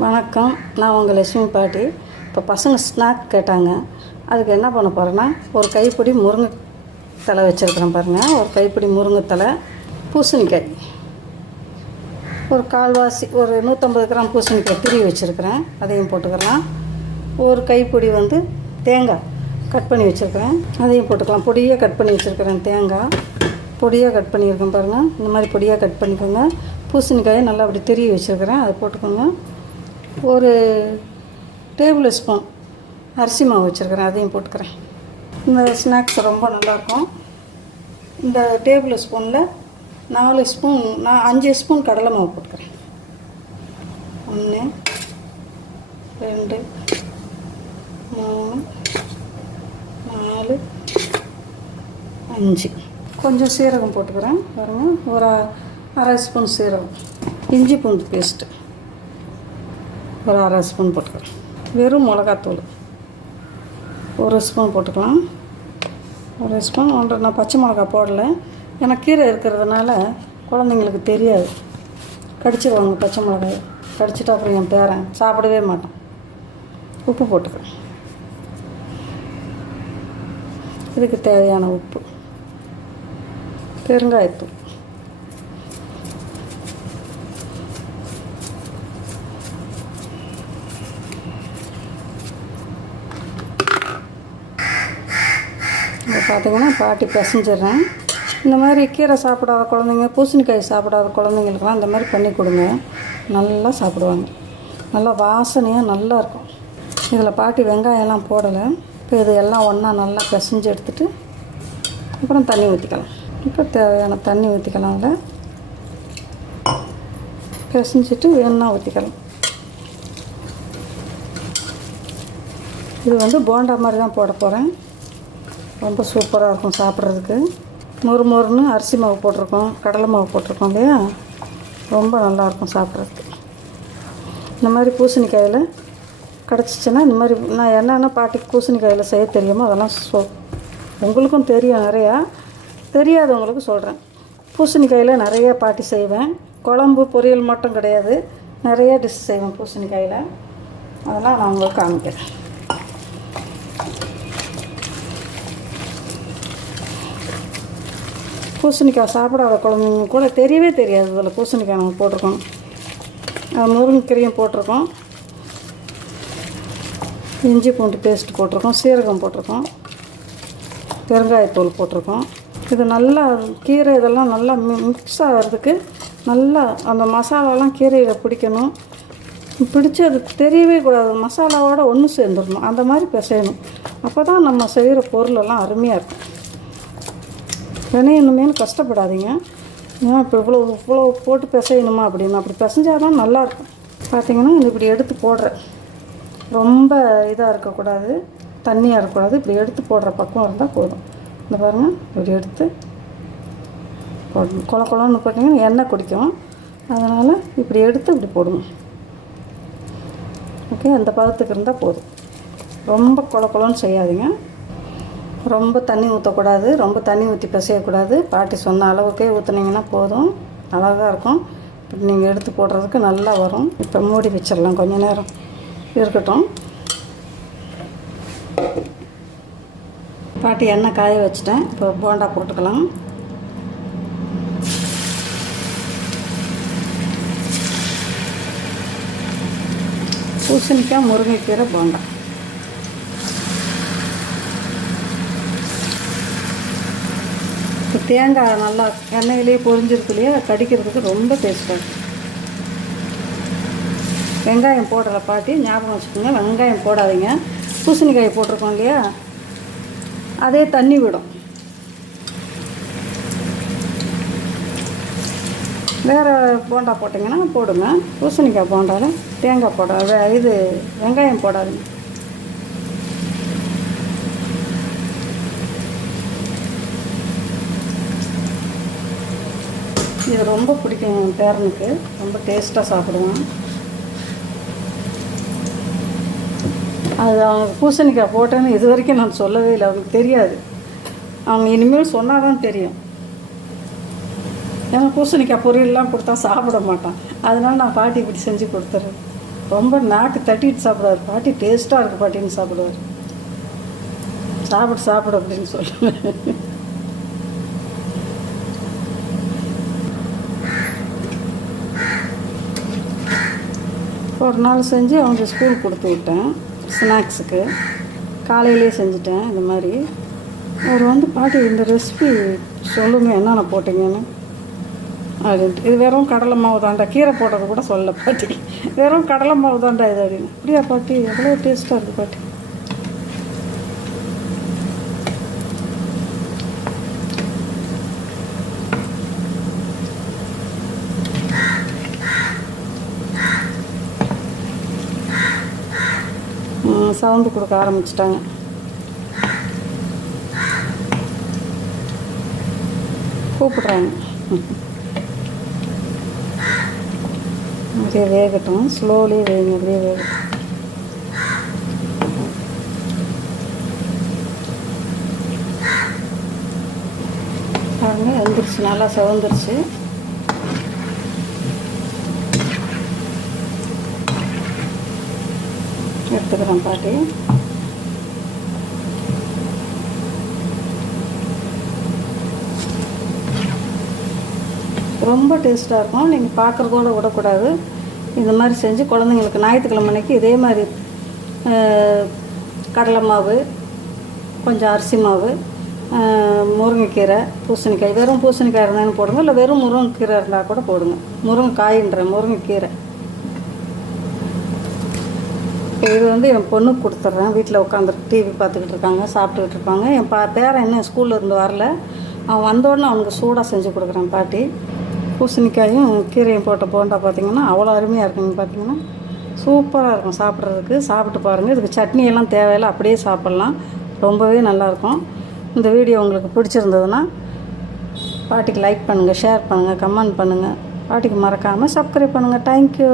வணக்கம். நான் உங்கள் லட்சுமி பாட்டி. இப்போ பசங்க ஸ்நாக் கேட்டாங்க. அதுக்கு என்ன பண்ண போகிறேன்னா ஒரு கைப்பிடி முருங்கை தலை வச்சுருக்குறேன் பாருங்கள் ஒரு கைப்பிடி முருங்கைத்தலை பூசணிக்காய். ஒரு கால்வாசி ஒரு நூற்றம்பது கிராம் பூசணிக்காய் திரி வச்சுருக்கிறேன். அதையும் போட்டுக்கலாம். ஒரு கைப்பிடி வந்து தேங்காய் கட் பண்ணி வச்சுருக்கிறேன். அதையும் போட்டுக்கலாம். பொடியாக கட் பண்ணி வச்சுருக்கிறேன் தேங்காய். பொடியாக கட் பண்ணியிருக்கேன் பாருங்கள் இந்த மாதிரி பொடியாக கட் பண்ணிக்கோங்க. பூசணிக்காயை நல்லா அப்படி திரி வச்சுருக்கிறேன். அதை போட்டுக்கோங்க. ஒரு டேபிள் ஸ்பூன் அரிசி மாவு வச்சுருக்கிறேன் அதையும் போட்டுக்கிறேன். இந்த ஸ்நாக்ஸ் ரொம்ப நல்லாயிருக்கும். இந்த டேபிள் ஸ்பூனில் நாலு ஸ்பூன் நான் அஞ்சு ஸ்பூன் கடலை மாவு போட்டுக்கிறேன். ஒன்று ரெண்டு மூணு நாலு அஞ்சு. கொஞ்சம் சீரகம் போட்டுக்கிறேன் பாருங்கள் ஒரு அரை ஸ்பூன் சீரகம். இஞ்சி பூண்டு பேஸ்ட்டு. ஒரு அரை ஸ்பூன் போட்டுக்கிறேன் வெறும் மிளகாத்தூள். ஒரு ஸ்பூன் போட்டுக்கலாம். ஒரு ஸ்பூன் ஒன்றரை நான் பச்சை மிளகா போடல. ஏன்னா கீரை இருக்கிறதுனால குழந்தைங்களுக்கு தெரியாது. கடிச்சிருவாங்க பச்சை மிளகாய். கடிச்சிட்டு அப்புறம் என் பேரன் சாப்பிடவே மாட்டான். உப்பு போட்டுக்கிறேன் இதுக்கு தேவையான உப்பு. பெருங்காயத்தூள் இப்போ பார்த்தீங்கன்னா பாட்டி பிசைஞ்சிடுறேன். இந்த மாதிரி கீரை சாப்பிடாத குழந்தைங்க பூசணிக்காய் சாப்பிடாத குழந்தைங்களுக்குலாம் இந்த மாதிரி பண்ணி கொடுங்க. நல்லா சாப்பிடுவாங்க. நல்லா வாசனையாக நல்லா இருக்கும். இதில் பாட்டி வெங்காயம்லாம் போடலை. இப்போ இது எல்லாம் ஒன்றா நல்லா பிசைஞ்சு எடுத்துட்டு அப்புறம் தண்ணி ஊற்றிக்கலாம் இப்போ தேவையான தண்ணி ஊற்றிக்கலாம் அதில். பிசைஞ்சிட்டு வேணா ஊற்றிக்கலாம் இது வந்து போண்டா மாதிரி தான் போட போகிறேன் ரொம்ப சூப்பராக இருக்கும் சாப்பிட்றதுக்கு. மொறு மொறுன்னு அரிசி மாவு போட்டிருக்கோம் கடலை மாவு போட்டிருக்கோம் இல்லையா? ரொம்ப நல்லாயிருக்கும் சாப்பிட்றதுக்கு. இந்த மாதிரி பூசணிக்காயில் கிடச்சிச்சின்னா இந்த மாதிரி நான் என்னென்ன பாட்டிக்கு பூசணிக்காயில் செய்ய தெரியுமோ அதெல்லாம் சொ உங்களுக்கும் தெரியும் நிறையா. தெரியாதவங்களுக்கு சொல்கிறேன் பூசணிக்காயில் நிறைய பாட்டி செய்வேன். குழம்பு பொரியல் மட்டும் கிடையாது. நிறைய டிஷ் செய்வேன் பூசணிக்காயில். அதெல்லாம் நான் உங்களுக்கு காமிக்கிறேன். பூசணிக்காய் சாப்பிடாத குழந்தைங்க கூட தெரியவே தெரியாது அதில் பூசணிக்காய் நம்ம போட்டிருக்கோம். அது முருங்கைக்கீரையும் போட்டிருக்கோம். இஞ்சி பூண்டு பேஸ்ட் போட்டிருக்கோம் சீரகம் போட்டிருக்கோம் பெருங்காயத்தூள் போட்டிருக்கோம். இது நல்லா கீரை இதெல்லாம் நல்லா மி- மிக்ஸ் ஆகிறதுக்கு நல்லா அந்த மசாலாலாம் கீரையில் பிடிக்கணும். பிடிச்சி அது தெரியவே கூடாது மசாலாவோட ஒன்று சேர்ந்துடணும். அந்த மாதிரி பிசையணும். அப்போ தான் நம்ம செய்கிற பொருளெல்லாம் அருமையாக இருக்கும். பிணையணுமேனு கஷ்டப்படாதீங்க. ஏன்னா இப்போ இவ்வளோ இவ்வளோ போட்டு பிசையணுமா அப்படின்னு. அப்படி பிசைஞ்சால் தான் நல்லாயிருக்கும். பார்த்தீங்கன்னா இது இப்படி எடுத்து போடுறேன் ரொம்ப இதாக இருக்கக்கூடாது. தண்ணியாக இருக்கக்கூடாது. இப்படி எடுத்து போடுற பக்கம் இருந்தால் போதும். இந்த பாருங்கள் இப்படி எடுத்து போடணும் கொல குளம்னு போட்டிங்கன்னா எண்ணெய் குடிக்கும். அதனால் இப்படி எடுத்து இப்படி போடுவோம் ஓகே? அந்த பதத்துக்கு இருந்தால் போதும். ரொம்ப கொல குளம்னு செய்யாதீங்க. ரொம்ப தண்ணி ஊற்றக்கூடாது ரொம்ப தண்ணி ஊற்றி பிசையக்கூடாது. பாட்டி சொன்ன அளவுக்கே ஊற்றுனீங்கன்னா போதும். அழகாக இருக்கும். இப்போ நீங்கள் எடுத்து போடுறதுக்கு நல்லா வரும். இப்போ மூடி வச்சிடலாம் கொஞ்ச நேரம். இருக்கட்டும். பாட்டி எண்ணெய் காய வச்சுட்டேன். இப்போ போண்டா போட்டுக்கலாம். பூசணிக்காய் முருங்கைக்கீரை போண்டா. தேங்காய் நல்லா எண்ணெயிலே பொரிஞ்சிருக்கு இல்லையா கடிக்கிறதுக்கு ரொம்ப டேஸ்ட்டாக இருக்கும். வெங்காயம் போடுற பாட்டி ஞாபகம் வச்சுக்கோங்க வெங்காயம் போடாதீங்க. பூசணிக்காய் போட்டிருக்கோம் இல்லையா அதே தண்ணி விடும். வேறு போண்டா போட்டிங்கன்னா போடுங்க. பூசணிக்காய் போண்டாலும் தேங்காய் போட வே- இது வெங்காயம் போடாதீங்க. இது ரொம்ப பிடிக்கும் என் பேரனுக்கு. ரொம்ப டேஸ்ட்டாக சாப்பிடுவான். அது அவங்க பூசணிக்காய் போட்டேன்னு இது வரைக்கும் நான் சொல்லவே இல்லை. அவனுக்கு தெரியாது. அவன் இனிமேல் சொன்னால் தான் தெரியும். ஏன்னா பூசணிக்காய் பொரியல்லாம் கொடுத்தா சாப்பிட மாட்டான். அதனால நான் பாட்டி இப்படி செஞ்சு கொடுத்துறேன். ரொம்ப நாக்கு தட்டிட்டு சாப்பிடுவார். பாட்டி டேஸ்ட்டாக இருக்குது பாட்டின்னு சாப்பிடுவார். சாப்பிடு சாப்பிடு அப்படின்னு சொல்லுவேன் ஒரு நாள் செஞ்சு அவங்க ஸ்கூல் கொடுத்து விட்டேன். ஸ்நாக்ஸுக்கு காலையிலே செஞ்சுட்டேன். இந்த மாதிரி. அவர் வந்து பாட்டி இந்த ரெசிபி சொல்லுங்க. என்னென்ன போட்டீங்கன்னு? அப்படின்ட்டு. இது வெறும் கடலை மாவு தாண்டா கீரை போட்டது கூட சொல்ல பாட்டி. வெறும் கடலை மாவு தாண்டா இது. அப்படின்னு அப்படியா பாட்டி? எவ்வளோ டேஸ்ட்டாக இருக்குது பாட்டி. சவுண்டு கொடுக்க ஆரம்பிச்சிட்டாங்க. கூப்பிட்றாங்க. அப்படியே வேகட்டும். ஸ்லோலி வேணும் அப்படியே வேகட்டும். பாருங்க வந்துருச்சு. நல்லா சவுந்துருச்சு. எடுத்துக்கிறேன் பாட்டி. ரொம்ப டேஸ்ட்டாக இருக்கும். நீங்கள் பார்க்குறதோடு விடக்கூடாது. இந்த மாதிரி செஞ்சு குழந்தைங்களுக்கு ஞாயிற்றுக்கிழமை அன்னைக்கு இதே மாதிரி கடலை மாவு கொஞ்சம் அரிசி மாவு முருங்கைக்கீரை பூசணிக்காய் வெறும் பூசணிக்காய் இருந்தாலும் போடுங்க. இல்லை வெறும் முருங்கைக்கீரை இருந்தால் கூட போடுங்க. முருங்கைக்காயின்ற முருங்கைக்கீரை. இது வந்து என் பொண்ணுக்கு கொடுத்துட்றேன். வீட்டில் உட்காந்துருக்கு டிவி பார்த்துக்கிட்டு இருக்காங்க சாப்பிட்டுக்கிட்டு இருப்பாங்க. என் பா பேரன் இன்னும் ஸ்கூலில் இருந்து வரல. அவன் வந்தோடனே அவனுக்கு சூடாக செஞ்சு கொடுக்குறேன் பாட்டி. பூசணிக்காயும் கீரையும் போட்ட போண்டா பார்த்தீங்கன்னா அவ்வளோ அருமையாக இருக்குங்க பார்த்தீங்கன்னா சூப்பராக இருக்கும் சாப்பிட்றதுக்கு. சாப்பிட்டு பாருங்கள் இதுக்கு சட்னியெல்லாம் தேவையில்லை அப்படியே சாப்பிட்லாம். ரொம்பவே நல்லாயிருக்கும் இந்த வீடியோ உங்களுக்கு பிடிச்சிருந்ததுன்னா பாட்டிக்கு லைக் பண்ணுங்கள் ஷேர் பண்ணுங்கள் கமெண்ட் பண்ணுங்கள் பாட்டிக்கு மறக்காமல் சப்ஸ்கிரைப் பண்ணுங்கள் தேங்க்யூ